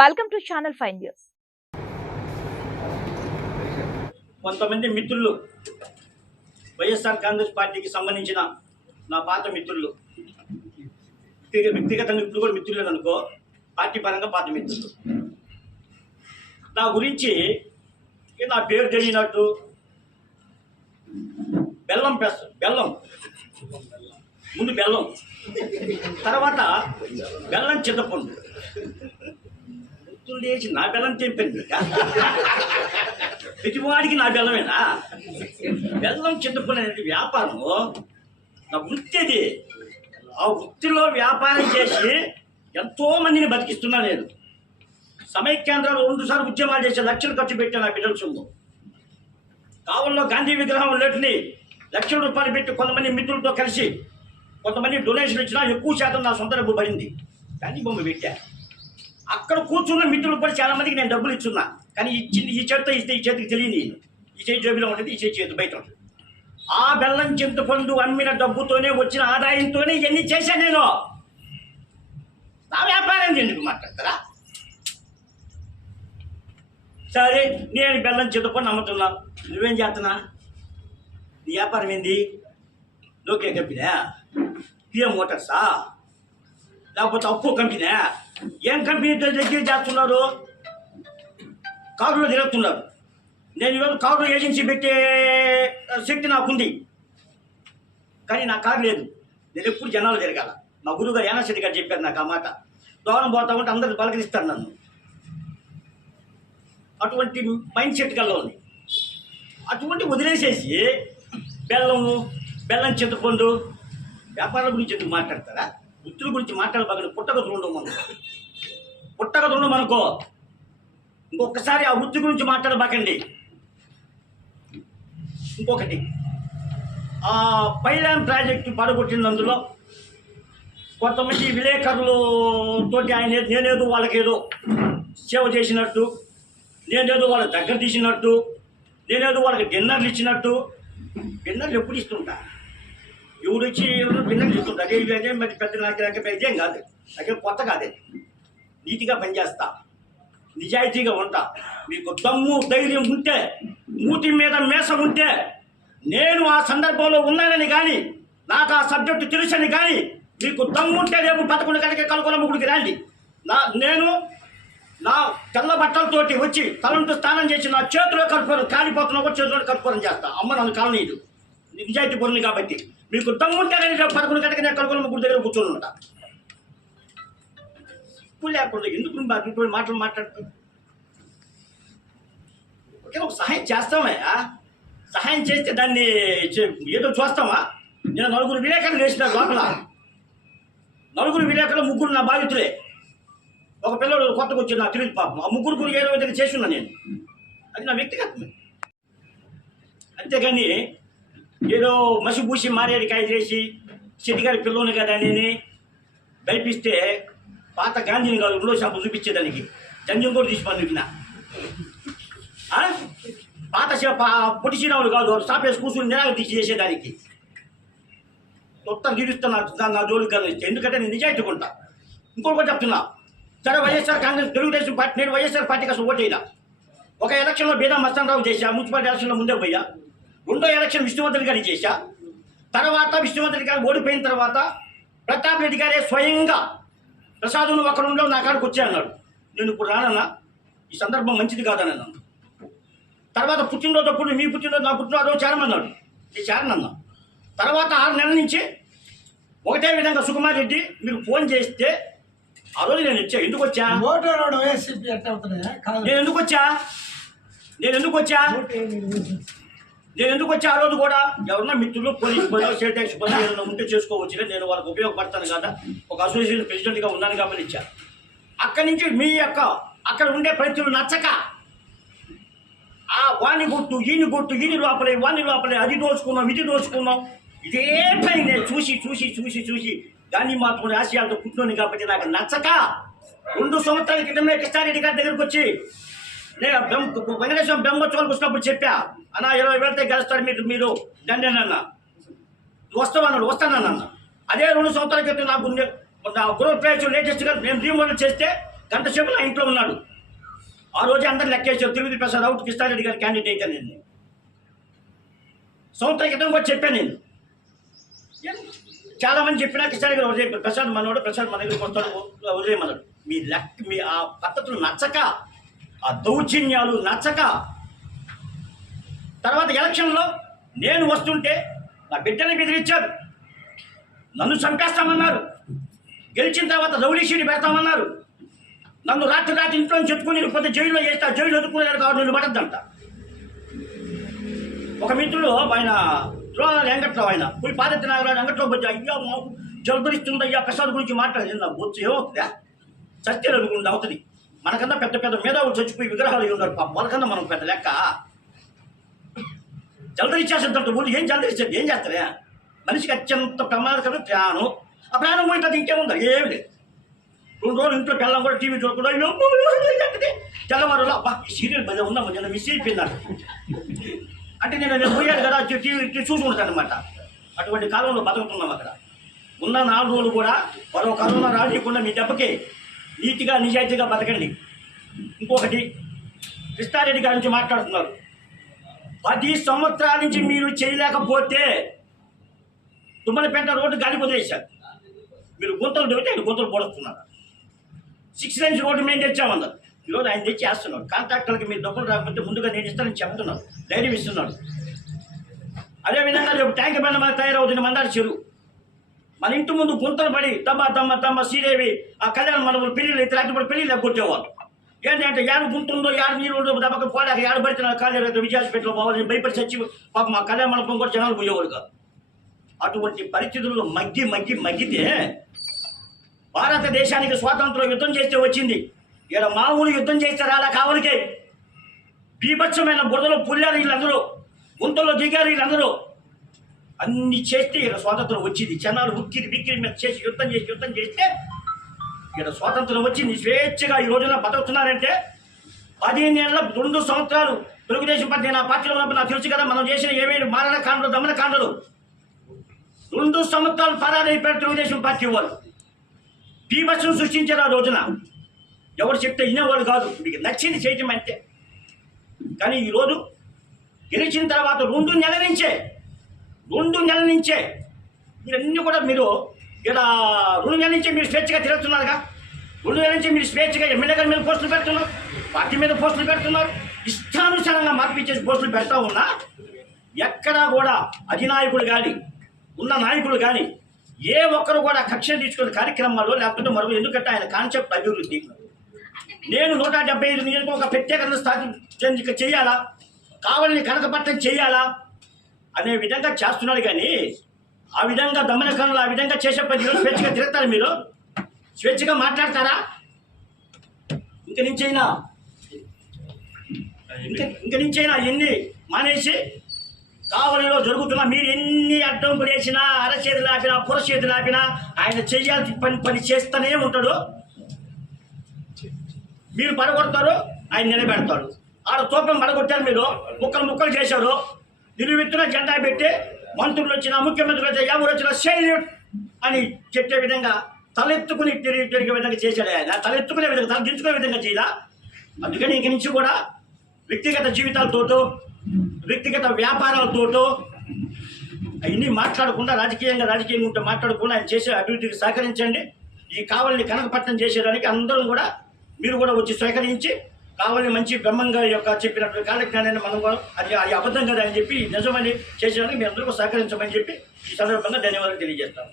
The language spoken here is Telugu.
Welcome to channel five news కొంతమంది మిత్రులు వైఎస్ఆర్ కాంగ్రెస్ పార్టీకి సంబంధించిన నా పాత మిత్రులు. వ్యక్తిగత వ్యక్తిగతంగా ఇప్పుడు కూడా మిత్రులు అనుకో పార్టీ పరంగా పాత మిత్రులు. నా గురించి నా పేరు తెలియనట్టు బెల్లం పెస్ బెల్లం. ముందు బెల్లం. తర్వాత బెల్లం చింతపండు. గుర్తులు లేచి నా బెల్లం తెంపింది ప్రతివాడికి నా బెల్లమేనా? బెల్లం చింతపండు అనేది వ్యాపారము. నా వృత్తి అది. ఆ వృత్తిలో వ్యాపారం చేసి ఎంతో మందిని బతికిస్తున్నా నేను. సమయ రెండు సార్లు ఉద్యమాలు చేసి లక్షలు ఖర్చు పెట్టాను నా బిడ్డల సొమ్ము. కావల్లో గాంధీ విగ్రహం లేటిని లక్షల రూపాయలు పెట్టి కొంతమంది మిత్రులతో కలిసి కొంతమంది డొనేషన్ ఇచ్చినా ఎక్కువ శాతం నా సొంత డబ్బు పడింది. గాంధీ బొమ్మ పెట్టా. అక్కడ కూర్చున్న మిత్రులు కూడా చాలా మందికి నేను డబ్బులు ఇచ్చున్నా. కానీ ఇచ్చింది ఈ చేతితో ఇస్తే ఈ చేతికి తెలియదు నేను. ఈ చేతి జోబిలో ఉంటుంది ఈ చేతి చేతి బయట ఉంటుంది ఆ బెల్లం చింతపండు అమ్మిన డబ్బుతోనే వచ్చిన ఆదాయంతోనే ఇవన్నీ చేశాను నేను. నా వ్యాపారం ఎందుకు మాట్లాడతారా? సరే నేను బెల్లం చింతపండు అమ్ముతున్నా. నువ్వేం చేస్తున్నా? నీ వ్యాపారం ఏంది? లోకే కంపెనీ పిఎం మోటార్సా లేకపోతే అప్పు కంపెనీ ఏం కంపెనీ దగ్గర చేస్తున్నారు? కారులో తిరుగుతున్నారు. నేను ఈరోజు కారులో ఏజెన్సీ పెట్టే శక్తి నాకుంది. కానీ నా కారు లేదు. నేను ఎప్పుడు జనాలు తిరగాల. మా గురువుగారు యానాశెట్టి గారు చెప్పారు నాకు ఆ మాట. దూరం పోతా ఉంటే అందరు పలకరిస్తారు నన్ను. అటువంటి మైండ్ సెట్ కల్లా ఉంది. అటువంటి వదిలేసేసి బెల్లము బెల్లం చింతపండు వ్యాపారాల గురించి ఎందుకు మాట్లాడతారా? వృత్తుల గురించి మాట్లాడబాగా పుట్టగతులు ఉండవు పుట్టక ఉండవు అనుకో ఇంకొకసారి ఆ వృత్తి గురించి మాట్లాడబాకండి. ఇంకొకటి. ఆ పైలాన్ ప్రాజెక్టు పడగొట్టినందులో కొంతమంది విలేకరులు తోటి ఆయన నేనేదో వాళ్ళకేదో సేవ చేసినట్టు నేనేదో వాళ్ళ దగ్గర తీసినట్టు నేనేదో వాళ్ళకి డిన్నర్లు ఇచ్చినట్టు. డిన్నర్లు ఎప్పుడు ఇస్తుంటా? ఎవరు ఇచ్చి ఎవరు డిన్నర్లు ఇస్తుంటా? అదే ఇదే మరి పెద్ద నాకు ఇదేం కాదు. అదే కొత్త కాదే. నీతిగా పనిచేస్తా. నిజాయితీగా ఉంటా. మీకు దమ్ము ధైర్యం ఉంటే మూతి మీద మేసం ఉంటే నేను ఆ సందర్భంలో ఉన్నానని కానీ నాకు ఆ సబ్జెక్టు తెలుసని కానీ మీకు దమ్ము ఉంటే రేపు పదకొండు గంటకి కలుకొల ముగ్గురికి రండి. నా నేను నా తెల్ల బట్టలతోటి వచ్చి తలంటూ స్నానం చేసి నా చేతిలో కర్పూరం కాలిపోతున్నప్పుడు చేతిలో కర్పూరం చేస్తా. అమ్మ నన్ను కాలనీదు నిజాయితీ పొంది కాబట్టి. మీకు దమ్ముంటే రేపు పదకొండు గంటకి నేను కలుకొల ముగ్గురు దగ్గర కూర్చొని ఉంటా. ఇప్పుడు లేకుండా ఎందుకు నువ్వు అటువంటి మాటలు మాట్లాడుతూ ఓకే ఒక సహాయం చేస్తామయ్యా సహాయం చేస్తే దాన్ని చే- ఏదో చూస్తామా నేను నలుగురు విలేకరులు వేసిన లోపల. నలుగురు విలేకరులు ముగ్గురు నా బాధితులే. ఒక పిల్లడు కొత్తగా వచ్చింది నా తిరుగు పాపం. ఆ ముగ్గురు గురికి ఏదో విధంగా చేసి నేను. అది నా వ్యక్తిగతమే. అంతేగాని ఏదో మసి పూసి మారేడికాయ చేసి చెట్టిగారి పిల్లోని కదా అని గడిపిస్తే పాత గాంధీని కాదు రెండో షాపు చూపించేదానికి జంజం కూడా తీసి పండుగిన పాత పొట్టి శ్రీరాములు కాదు స్టాప్ వేసి కూర్చుని నిరాగ తీసి చేసేదానికి మొత్తం తీరుస్తున్నా నా జోలికి గమనిస్తే ఎందుకంటే నేను నిజాయితీ ఉంటా. ఇంకోటి కూడా చెప్తున్నా. సరే వైఎస్ఆర్ కాంగ్రెస్ తెలుగుదేశం పార్టీ నేను వైఎస్ఆర్ పార్టీకి అసలు ఓటేయా ఒక ఎలక్షన్లో బీదా మస్తానరావు చేశా మున్సిపాలిటీ ఎలక్షన్లో ముందే పోయా? రెండో ఎలక్షన్ విష్ణువర్ధన్ గారికి చేశా? తర్వాత విష్ణువర్ధన్ గారు ఓడిపోయిన తర్వాత ప్రతాప్ రెడ్డి గారే స్వయంగా ప్రసాద్ నువ్వు అక్కడ ఉండవు నా కాడికి వచ్చే అన్నాడు. నేను ఇప్పుడు రానన్నా ఈ సందర్భం మంచిది కాదని అన్నాను తర్వాత పుట్టినరోజు అప్పుడు మీ పుట్టినరోజు నా పుట్టినరోజు చేరమన్నాడు. నేను చేరనన్నా. తర్వాత ఆరు నెలల నుంచి ఒకటే విధంగా సుకుమార్ రెడ్డి మీరు ఫోన్ చేస్తే ఆ రోజు నేను వచ్చా. ఎందుకు వచ్చా? నేను ఎందుకు వచ్చా? నేను ఎందుకు వచ్చా? నేను ఎందుకు వచ్చి ఆ రోజు కూడా? ఎవరన్నా మిత్రులు పోలీస్ పని స్టేట్ ట్యాక్స్ పని ఏదైనా ఉంటే చేసుకోవచ్చు నేను వాళ్ళకి ఉపయోగపడతాను కదా. ఒక అసోసియేషన్ ప్రెసిడెంట్గా ఉన్నాను కాబట్టి ఇచ్చా. అక్కడి నుంచి మీ యొక్క అక్కడ ఉండే ప్రజలు నచ్చక ఆ వాణి గుట్టు ఈని గుట్టు ఈని లోపలే వాణి లోపలే అది దోచుకున్నాం ఇది దోచుకున్నాం. ఇదే పని నేను చూసి చూసి చూసి చూసి గాంధీ మాత్రం ఆశయాలతో పుట్టినోని కాబట్టి నాకు నచ్చక రెండు సంవత్సరాల క్రితమే కృష్ణారెడ్డి గారి దగ్గరకు వచ్చి నేను వెంకటేశ్వరం బ్రహ్మోత్సవాలకు వచ్చినప్పుడు చెప్పా అన్న ఇరవై వేలతో గెలుస్తారు మీరు మీరు దండేనన్న వస్తామన్నాడు వస్తానన్న అదే రెండు సంవత్సరాల క్రితం నాకు ఉండే- నా గృహ ప్రవేశం లేటెస్ట్గా నేను రీమోడల్ చేస్తే గంట సేపు నా ఇంట్లో ఉన్నాడు ఆ రోజు అందరు లెక్కేసారు తిరుపతి ప్రసాద్ అవుట్ కృష్ణారెడ్డి గారి క్యాండిడేట్ అని నేను సంవత్సరం క్రితం కూడా చెప్పాను నేను చాలా మంది చెప్పినా కిసాన్ గారు ఉదయం ప్రసాద్ మనోడు ప్రసాద్ మన దగ్గరికి వస్తాడు అన్నాడు మీ లెక్క మీ ఆ పద్ధతులు నచ్చక ఆ దౌర్జన్యాలు నచ్చక తర్వాత ఎలక్షన్లో నేను వస్తుంటే నా బిడ్డని బెదిరించారు. నన్ను చంపేస్తామన్నారు. గెలిచిన తర్వాత రౌడీ పెడతామన్నారు. నన్ను రాత్రి రాత్రి ఇంట్లో చెప్పుకుని కొంత జైల్లో చేస్తా జైలు ఎత్తుకునేది కాదు నేను పడద్దంట. ఒక మిత్రుడు ఆయన ద్రోహాల వెంకట్రావు ఆయన పోయి పాదత్తి నాగరాజు వెంకట్లో వచ్చి అయ్యా మాకు జలపరిస్తుంది అయ్యా ప్రసాద్ గురించి మాట్లాడేది నా బొచ్చు ఏమవుతుందా? సత్యం అనుకుంటా అవుతుంది. మనకన్నా పెద్ద పెద్ద మేధావులు చచ్చిపోయి విగ్రహాలు ఉన్నారు పాప. వాళ్ళకన్నా మనం పెద్ద లెక్క. జలదరిచ్చేసేద్దంట ముందు ఏం జలదరిచ్చారు ఏం చేస్తారే? మనిషికి అత్యంత ప్రమాదకరం ప్రాణం. ఆ ప్రాణం పోయిన తర్వాత ఇంకేముందా? ఏమి లేదు. రెండు రోజులు ఇంట్లో పిల్లలు కూడా టీవీ చూడకుండా అయ్యో తెల్లవారులో అబ్బా ఈ సీరియల్ భలే ఉందా కొంచెం మిస్ అయిపోయిందంట. అంటే నేను నేను పోయాను కదా టీవీ చూసి ఉంటాను అనమాట అటువంటి కాలంలో బతుకుతున్నాం అక్కడ. ఉన్న నాలుగు రోజులు కూడా మరో కరోనా రానియకుండా మీ దెబ్బకి నీతిగా నిజాయితీగా బతకండి. ఇంకొకటి కృష్ణారెడ్డి గారి నుంచి మాట్లాడుతున్నారు. పది సంవత్సరాల నుంచి మీరు చేయలేకపోతే తుమ్మలపేట రోడ్డు గాలి వదిలేశారు. మీరు గుంతలు దొరికితే ఆయన గుంతలు పొడుస్తున్నారు. సిక్స్ లైన్స్ రోడ్డు మేము తెచ్చామన్నారు. ఈరోజు ఆయన తెచ్చి వేస్తున్నాడు కాంట్రాక్టర్కి మీరు డబ్బులు రాకపోతే ముందుగా నేను ఇస్తానని చెప్తున్నాడు ధైర్యం ఇస్తున్నాడు అదేవిధంగా రేపు ట్యాంక్ బండ్ మన తయారవుతుంది మందార చెరువు. మన ఇంటి ముందు గుంతలు పడి తమ్మ తమ్మ తమ్మ శ్రీదేవి ఆ కళ్యాణ మండపం పెళ్ళి ఇతరాటి పెళ్ళి కొట్టేవాళ్ళు. ఏంటంటే యాడ గుంటుందో యాడ నీరు ఉందో దెబ్బకి పోలేక యాడ పడితే నా కాలేరు విజయాసపేటలో పోవాలని భయపడి చచ్చి పాప మా కళ్యాణ మండపం కూడా జనాలు పోయేవాడు కాదు. అటువంటి పరిస్థితుల్లో మగ్గి మగ్గి మగ్గితే భారతదేశానికి స్వాతంత్రం యుద్ధం చేస్తే వచ్చింది. ఇక్కడ మామూలు యుద్ధం చేస్తే రాలా కావలికే. బీభత్సమైన బురదలో పుల్లారు వీళ్ళందరూ గుంతల్లో దిగారు వీళ్ళందరూ. అన్ని చేస్తే ఇక్కడ స్వాతంత్రం వచ్చింది. జనాలు ఉక్కిరి బిక్కిరి మీద చేసి యుద్ధం చేసి యుద్ధం చేస్తే ఇక్కడ స్వాతంత్రం వచ్చింది స్వేచ్ఛగా ఈ రోజున బతుకుతున్నారంటే పదిహేనేళ్ళ రెండు సంవత్సరాలు తెలుగుదేశం పార్టీ నా పార్టీలో ఉన్నప్పుడు నాకు తెలుసు కదా మనం చేసిన ఏమేమి మారణ కాండలు దమన కాండలు. రెండు సంవత్సరాలు పరారైపోయారు తెలుగుదేశం పార్టీ వాళ్ళు. పీబస్ను సృష్టించారు ఆ రోజున. ఎవరు చెప్తే వినేవాళ్ళు కాదు. మీకు నచ్చింది చేయటం అంతే కానీ ఈరోజు గెలిచిన తర్వాత రెండు నెల నుంచే రెండు నెలల నుంచే ఇవన్నీ కూడా మీరు ఇక్కడ రెండు నెలల నుంచే మీరు స్వేచ్ఛగా తిరుగుతున్నారుగా. రెండు నెలల నుంచి మీరు స్వేచ్ఛగా ఎమ్మెల్యే గారి మీద పోస్టులు పెడుతున్నారు పార్టీ మీద పోస్టులు పెడుతున్నారు ఇష్టానుసారంగా మార్పిచ్చేసి పోస్టులు పెడతా ఉన్నా ఎక్కడా కూడా అధినాయకుడు కానీ ఉన్న నాయకులు కానీ ఏ ఒక్కరు కూడా కక్ష తీసుకునే కార్యక్రమాలు లేకపోతే మరో ఎందుకంటే ఆయన కాన్సెప్ట్ అభివృద్ధి. నేను నూట డెబ్బై ఐదు నియోజకవర్గ ఒక ప్రత్యేకత స్థాపించ చేయాలా? కావాలని కనకపట్టం చేయాలా? అనే విధంగా చేస్తున్నారు కానీ ఆ విధంగా దమనకరణలు ఆ విధంగా చేసే పది రోజులు స్వేచ్ఛగా తిరుగుతారు మీరు? స్వేచ్ఛగా మాట్లాడతారా? ఇంక నుంచైనా ఇంక ఇంక నుంచైనా ఎన్ని మానేసి కావలిలో జరుగుతున్న మీరు ఎన్ని అడ్డంకులు వేసినా అరచేతులు ఆపినా పురచేతులు ఆపినా ఆయన చెయ్యాల్సిన పని పని చేస్తూనే ఉంటాడు. మీరు పడగొడతారు ఆయన నిలబెడతాడు. ఆడ తోపం పడగొట్టారు మీరు ముక్కలు ముక్కలు చేశారు. నిలువెత్తున జెండా పెట్టి మంత్రులు వచ్చిన ముఖ్యమంత్రులు వచ్చిన ఎవరు వచ్చిన సెల్యూట్ అని చెప్పే విధంగా తలెత్తుకుని తిరిగి తిరిగే విధంగా చేశాడు ఆయన. తలెత్తుకునే విధంగా తలదించుకునే విధంగా చేయాల. అందుకని ఇంక నుంచి కూడా వ్యక్తిగత జీవితాలతోటో వ్యక్తిగత వ్యాపారాలతోటో అవన్నీ మాట్లాడకుండా రాజకీయంగా రాజకీయంగా ఉంటే మాట్లాడకుండా ఆయన చేసే అభివృద్ధికి సహకరించండి. ఈ కావలిని కనకపట్నం చేసేదానికి అందరం కూడా మీరు కూడా వచ్చి సహకరించి కావాలని మంచి బ్రహ్మంగా యొక్క చెప్పినటువంటి కార్యక్రమాన్ని మనం కూడా అది అది అబద్ధం కదా అని చెప్పి నిజమని చేసేందుకు మీ అందరూ సహకరించమని చెప్పి ఈ సందర్భంగా ధన్యవాదాలు తెలియజేస్తాను.